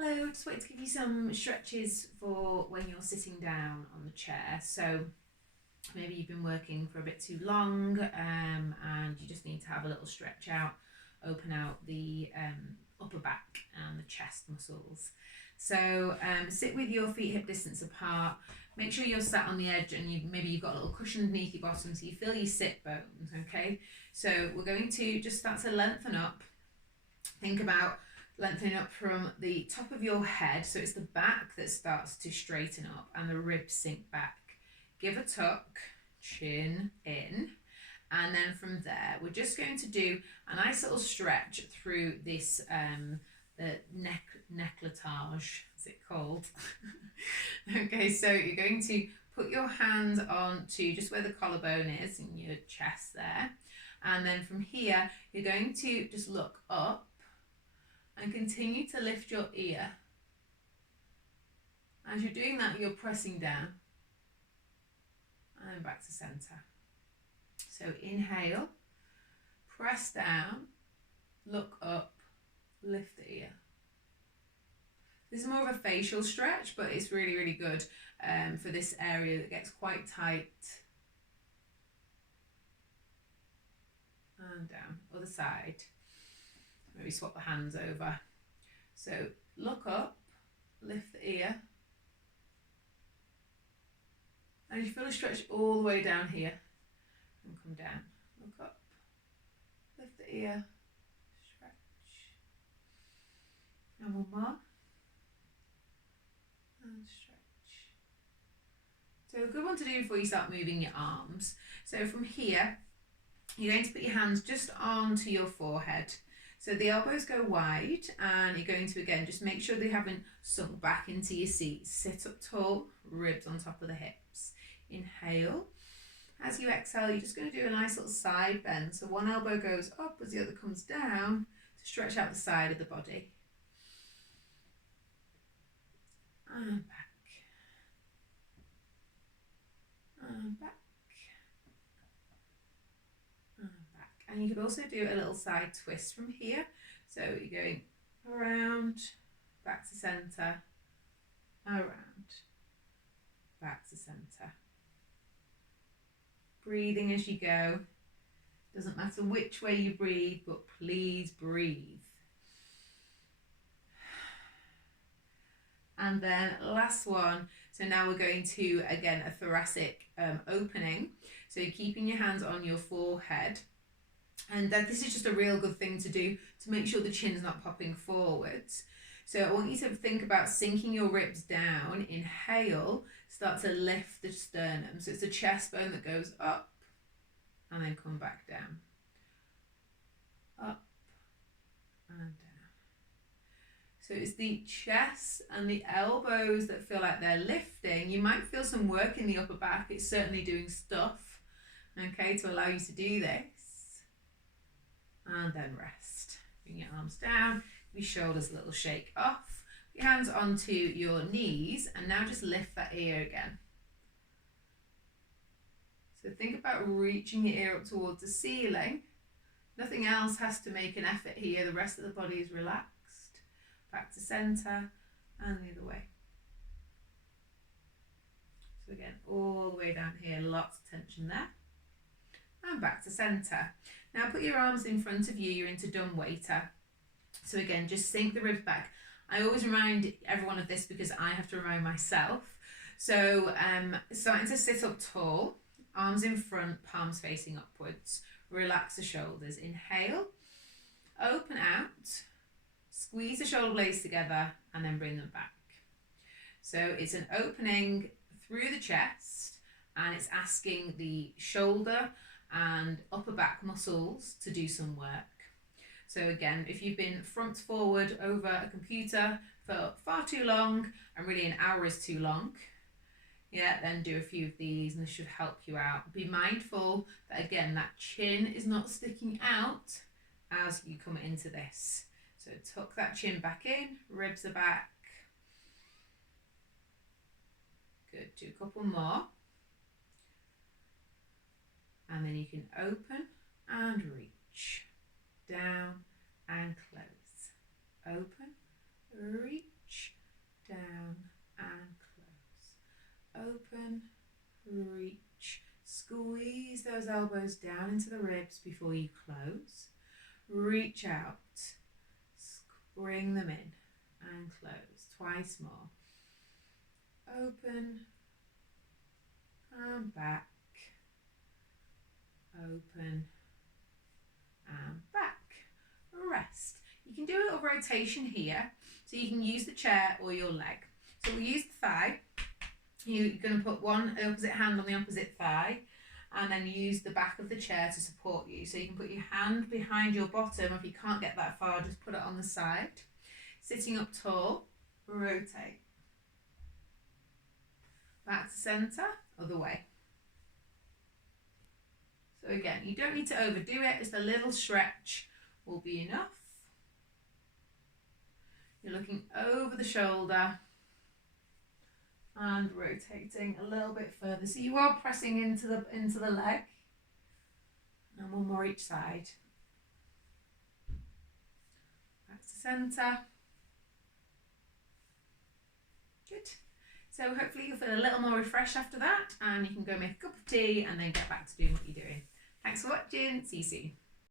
Hello, just wanted to give you some stretches for when you're sitting down on the chair. So maybe you've been working for a bit too long and you just need to have a little stretch out, open out the upper back and the chest muscles. So sit with your feet hip distance apart. Make sure you're sat on the edge and maybe you've got a little cushion underneath your bottom so you feel your sit bones, okay? So we're going to just start to lengthen up. Think about lengthening up from the top of your head, so it's the back that starts to straighten up and the ribs sink back. Give a tuck, chin in, and then from there we're just going to do a nice little stretch through this the necklatage, is it called? Okay, so you're going to put your hand on to just where the collarbone is in your chest there, and then from here you're going to just look up and continue to lift your ear. As you're doing that, you're pressing down and then back to center. So inhale, press down, look up, lift the ear. This is more of a facial stretch, but it's really, really good for this area that gets quite tight. And down, other side. Maybe swap the hands over. So look up, lift the ear. And you feel a stretch all the way down here. And come down. Look up, lift the ear, stretch. And one more. And stretch. So a good one to do before you start moving your arms. So from here, you're going to put your hands just onto your forehead. So the elbows go wide and you're going to, again, just make sure they haven't sunk back into your seat. Sit up tall, ribs on top of the hips. Inhale. As you exhale, you're just going to do a nice little side bend. So one elbow goes up as the other comes down to stretch out the side of the body. And back. And back. And you could also do a little side twist from here. So you're going around, back to center, around, back to center. Breathing as you go. Doesn't matter which way you breathe, but please breathe. And then last one. So now we're going to, again, a thoracic opening. So you're keeping your hands on your forehead. And this is just a real good thing to do to make sure the chin's not popping forwards. So I want you to think about sinking your ribs down. Inhale, start to lift the sternum. So it's the chest bone that goes up and then come back down. Up and down. So it's the chest and the elbows that feel like they're lifting. You might feel some work in the upper back. It's certainly doing stuff, okay, to allow you to do this. And then rest. Bring your arms down, your shoulders a little shake off. Put your hands onto your knees and now just lift that ear again. So think about reaching your ear up towards the ceiling. Nothing else has to make an effort here. The rest of the body is relaxed. Back to center and the other way. So again, all the way down here, lots of tension there. And back to center. Now put your arms in front of you, you're into dumb waiter. So again, just sink the ribs back. I always remind everyone of this because I have to remind myself. So starting to sit up tall, arms in front, palms facing upwards. Relax the shoulders. Inhale, open out, squeeze the shoulder blades together and then bring them back. So it's an opening through the chest and it's asking the shoulder and upper back muscles to do some work. So again, if you've been front forward over a computer for far too long, and really an hour is too long, then do a few of these and this should help you out. Be mindful that again, that chin is not sticking out as you come into this. So tuck that chin back in, ribs are back. Good, do a couple more. And then you can open and reach, down and close. Open, reach, Open, reach, squeeze those elbows down into the ribs before you close. Reach out, bring them in and close. Twice more. Open and back. Open and back. Rest. You can do a little rotation here, so you can use the chair or your leg. So we'll use the thigh. You're going to put one opposite hand on the opposite thigh, and then use the back of the chair to support you. So you can put your hand behind your bottom. If you can't get that far, just put it on the side. Sitting up tall, rotate. Back to centre, other way. So again, you don't need to overdo it, just a little stretch will be enough. You're looking over the shoulder and rotating a little bit further. So you are pressing into the leg. And one more each side. Back to centre. Good. So hopefully you'll feel a little more refreshed after that, and you can go make a cup of tea and then get back to doing what you're doing. Thanks for watching. See you soon.